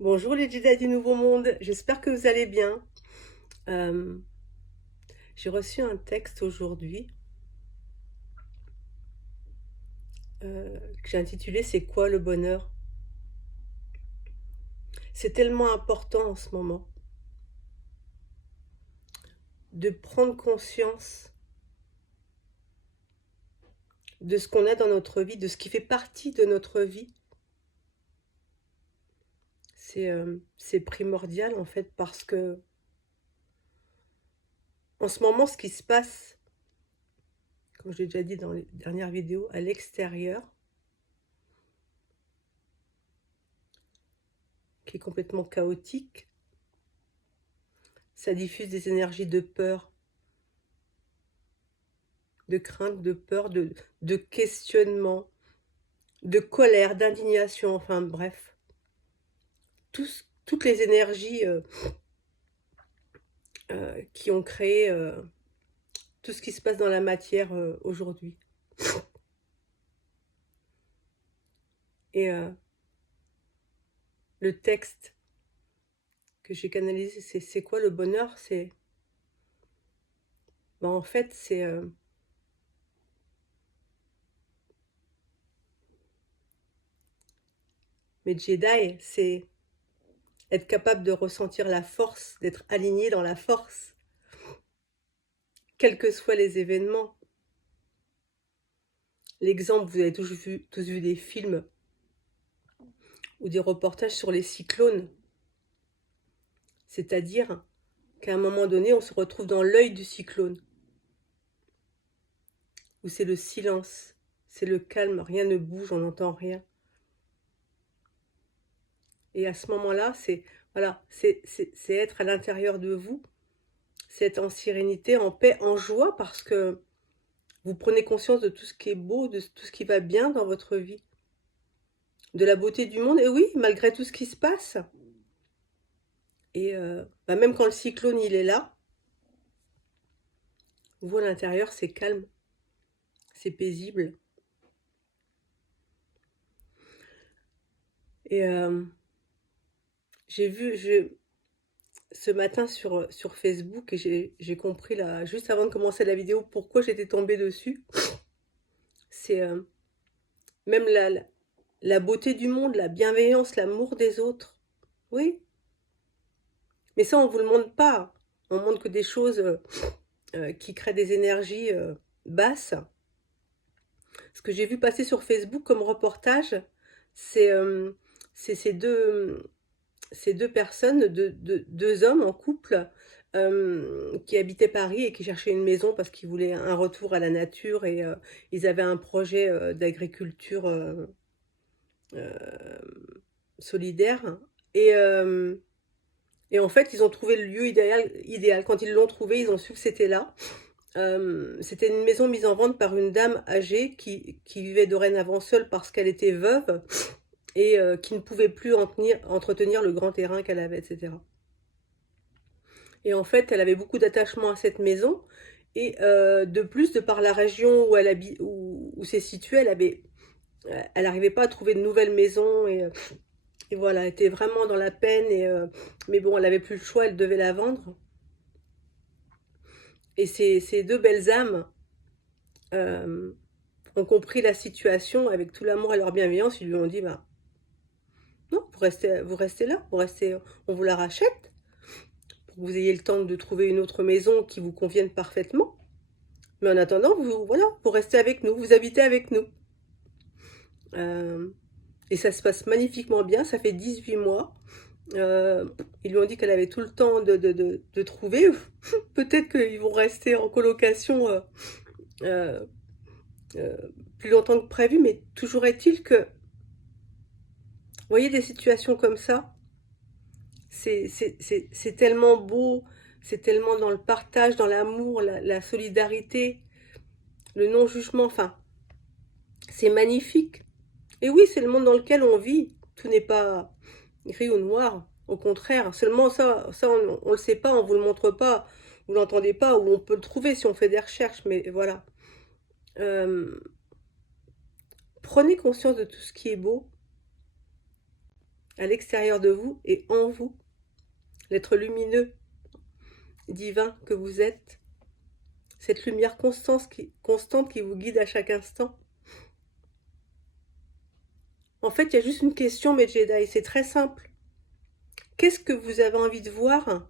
Bonjour les Jedi du Nouveau Monde, j'espère que vous allez bien. Euh, j'ai reçu un texte aujourd'hui que j'ai intitulé C'est quoi le bonheur? C'est tellement important en ce moment de prendre conscience de ce qu'on a dans notre vie, de ce qui fait partie de notre vie. C'est primordial en fait parce que en ce moment ce qui se passe, comme je l'ai déjà dit dans les dernières vidéos, à l'extérieur, qui est complètement chaotique, ça diffuse des énergies de peur, de crainte, de peur, de questionnement, de colère, d'indignation, enfin bref, toutes les énergies qui ont créé tout ce qui se passe dans la matière aujourd'hui. Et le texte que j'ai canalisé, c'est quoi le bonheur? En fait, c'est mes Jedi, c'est être capable de ressentir la force, d'être aligné dans la force, quels que soient les événements. L'exemple, vous avez tous vu des films ou des reportages sur les cyclones, c'est-à-dire qu'à un moment donné, on se retrouve dans l'œil du cyclone, où c'est le silence, c'est le calme, rien ne bouge, on n'entend rien. Et à ce moment-là, c'est être à l'intérieur de vous, c'est être en sérénité, en paix, en joie, parce que vous prenez conscience de tout ce qui est beau, de tout ce qui va bien dans votre vie, de la beauté du monde, et oui, malgré tout ce qui se passe. Et même quand le cyclone il est là, vous à l'intérieur, c'est calme, c'est paisible. Et j'ai vu, ce matin sur Facebook, et j'ai compris là, juste avant de commencer la vidéo, pourquoi j'étais tombée dessus. C'est même la beauté du monde, la bienveillance, l'amour des autres. Oui, mais ça, on ne vous le montre pas. On montre que des choses qui créent des énergies basses. Ce que j'ai vu passer sur Facebook comme reportage, c'est c'est ces deux personnes, deux hommes en couple qui habitaient Paris et qui cherchaient une maison parce qu'ils voulaient un retour à la nature et ils avaient un projet d'agriculture euh, solidaire. Et, euh, et en fait, ils ont trouvé le lieu idéal. Quand ils l'ont trouvé, ils ont su que c'était là. C'était une maison mise en vente par une dame âgée qui vivait dorénavant seule parce qu'elle était veuve et qui ne pouvait plus entretenir le grand terrain qu'elle avait, etc. Et en fait, elle avait beaucoup d'attachement à cette maison. Et de plus, de par la région où elle habite, où c'est situé, elle n'arrivait pas à trouver de nouvelles maisons. Et voilà, elle était vraiment dans la peine. Mais bon, elle avait plus le choix, elle devait la vendre. Et ces deux belles âmes euh, ont compris la situation avec tout l'amour et leur bienveillance. Ils lui ont dit, bah, non, vous restez là, on vous la rachète pour que vous ayez le temps de trouver une autre maison qui vous convienne parfaitement. Mais en attendant, vous restez avec nous, vous habitez avec nous. Euh, et ça se passe magnifiquement bien, ça fait 18 mois. Euh, Ils lui ont dit qu'elle avait tout le temps de trouver. Peut-être qu'ils vont rester en colocation euh, euh, plus longtemps que prévu, mais toujours est-il que, vous voyez, des situations comme ça, c'est tellement beau, c'est tellement dans le partage, dans l'amour, la solidarité, le non-jugement, enfin, c'est magnifique. Et oui, c'est le monde dans lequel on vit. Tout n'est pas gris ou noir. Au contraire, seulement ça on le sait pas, on vous le montre pas, vous l'entendez pas, ou on peut le trouver si on fait des recherches, mais voilà. Euh, Prenez conscience de tout ce qui est beau à l'extérieur de vous et en vous, l'être lumineux, divin que vous êtes, cette lumière constante qui vous guide à chaque instant. En fait, il y a juste une question, mes Jedi, c'est très simple. Qu'est-ce que vous avez envie de voir?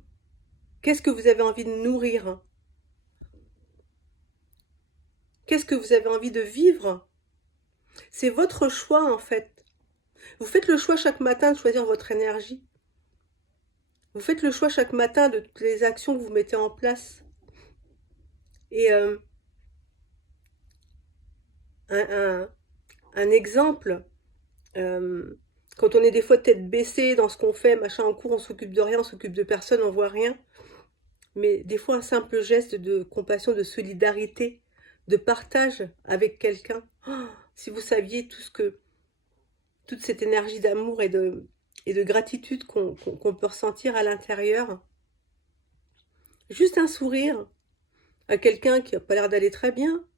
Qu'est-ce que vous avez envie de nourrir? Qu'est-ce que vous avez envie de vivre? C'est votre choix, en fait. Vous faites le choix chaque matin de choisir votre énergie. Vous faites le choix chaque matin de toutes les actions que vous mettez en place. Et un exemple, quand on est des fois tête baissée dans ce qu'on fait, machin, en cours, on s'occupe de rien, on s'occupe de personne, on voit rien. Mais des fois, un simple geste de compassion, de solidarité, de partage avec quelqu'un. Oh, si vous saviez toute cette énergie d'amour et de gratitude qu'on peut ressentir à l'intérieur. Juste un sourire à quelqu'un qui n'a pas l'air d'aller très bien.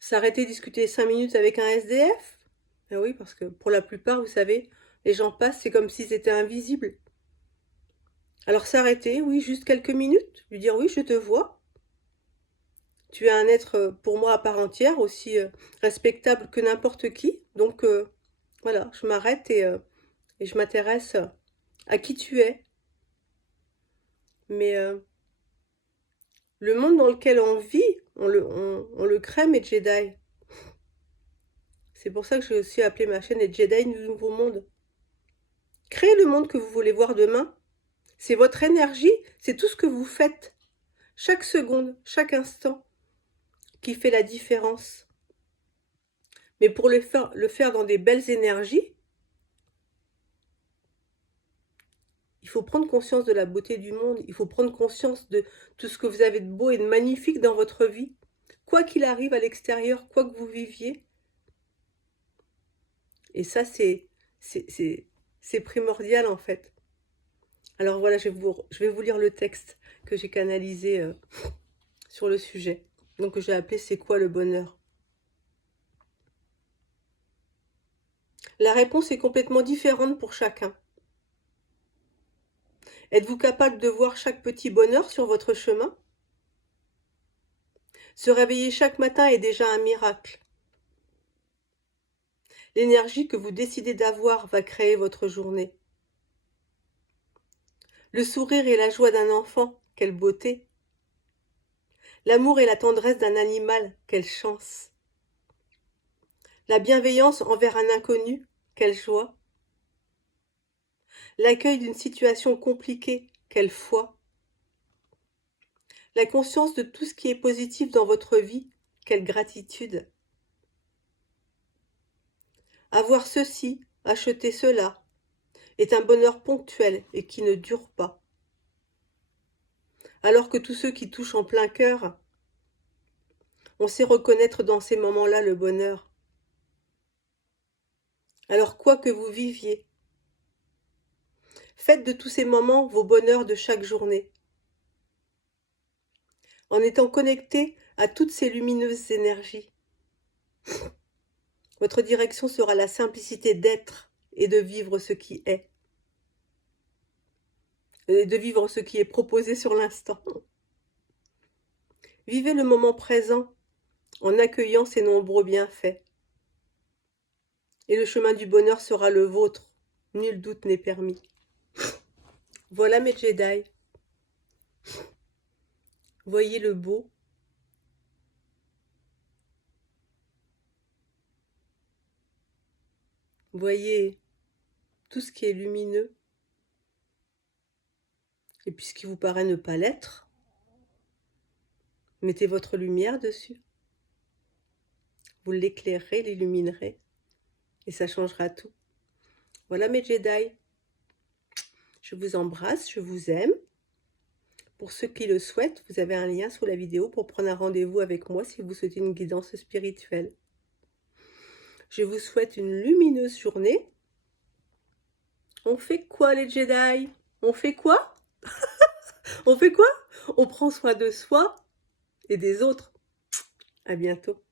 S'arrêter discuter 5 minutes avec un SDF. Ah oui, parce que pour la plupart, vous savez, les gens passent, c'est comme s'ils étaient invisibles. Alors s'arrêter, oui, juste quelques minutes, lui dire oui, je te vois. Tu es un être pour moi à part entière, aussi respectable que n'importe qui. Donc voilà, je m'arrête et je m'intéresse à qui tu es. Mais le monde dans lequel on vit, on le crée, mes Jedi. C'est pour ça que j'ai aussi appelé ma chaîne les Jedi du Nouveau Monde. Créez le monde que vous voulez voir demain. C'est votre énergie, c'est tout ce que vous faites. Chaque seconde, chaque instant qui fait la différence. Mais pour le faire dans des belles énergies, il faut prendre conscience de la beauté du monde. Il faut prendre conscience de tout ce que vous avez de beau et de magnifique dans votre vie. Quoi qu'il arrive à l'extérieur, quoi que vous viviez. Et ça, c'est primordial en fait. Alors voilà, je vais vous lire le texte que j'ai canalisé sur le sujet. Donc j'ai appelé « C'est quoi le bonheur ?» La réponse est complètement différente pour chacun. Êtes-vous capable de voir chaque petit bonheur sur votre chemin? Se réveiller chaque matin est déjà un miracle. L'énergie que vous décidez d'avoir va créer votre journée. Le sourire et la joie d'un enfant, quelle beauté! L'amour et la tendresse d'un animal, quelle chance! La bienveillance envers un inconnu, quelle joie! L'accueil d'une situation compliquée, quelle foi! La conscience de tout ce qui est positif dans votre vie, quelle gratitude! Avoir ceci, acheter cela, est un bonheur ponctuel et qui ne dure pas. Alors que tous ceux qui touchent en plein cœur, on sait reconnaître dans ces moments-là le bonheur. Alors quoi que vous viviez, faites de tous ces moments vos bonheurs de chaque journée. En étant connecté à toutes ces lumineuses énergies, votre direction sera la simplicité d'être et de vivre ce qui est. Et de vivre ce qui est proposé sur l'instant. Vivez le moment présent en accueillant ces nombreux bienfaits. Et le chemin du bonheur sera le vôtre. Nul doute n'est permis. Voilà mes Jedi. Voyez le beau. Voyez tout ce qui est lumineux. Et puis ce qui vous paraît ne pas l'être. Mettez votre lumière dessus. Vous l'éclairerez, l'illuminerez. Et ça changera tout. Voilà mes Jedi. Je vous embrasse, je vous aime. Pour ceux qui le souhaitent, vous avez un lien sous la vidéo pour prendre un rendez-vous avec moi si vous souhaitez une guidance spirituelle. Je vous souhaite une lumineuse journée. On fait quoi les Jedi? On fait quoi? On fait quoi? On prend soin de soi et des autres. À bientôt.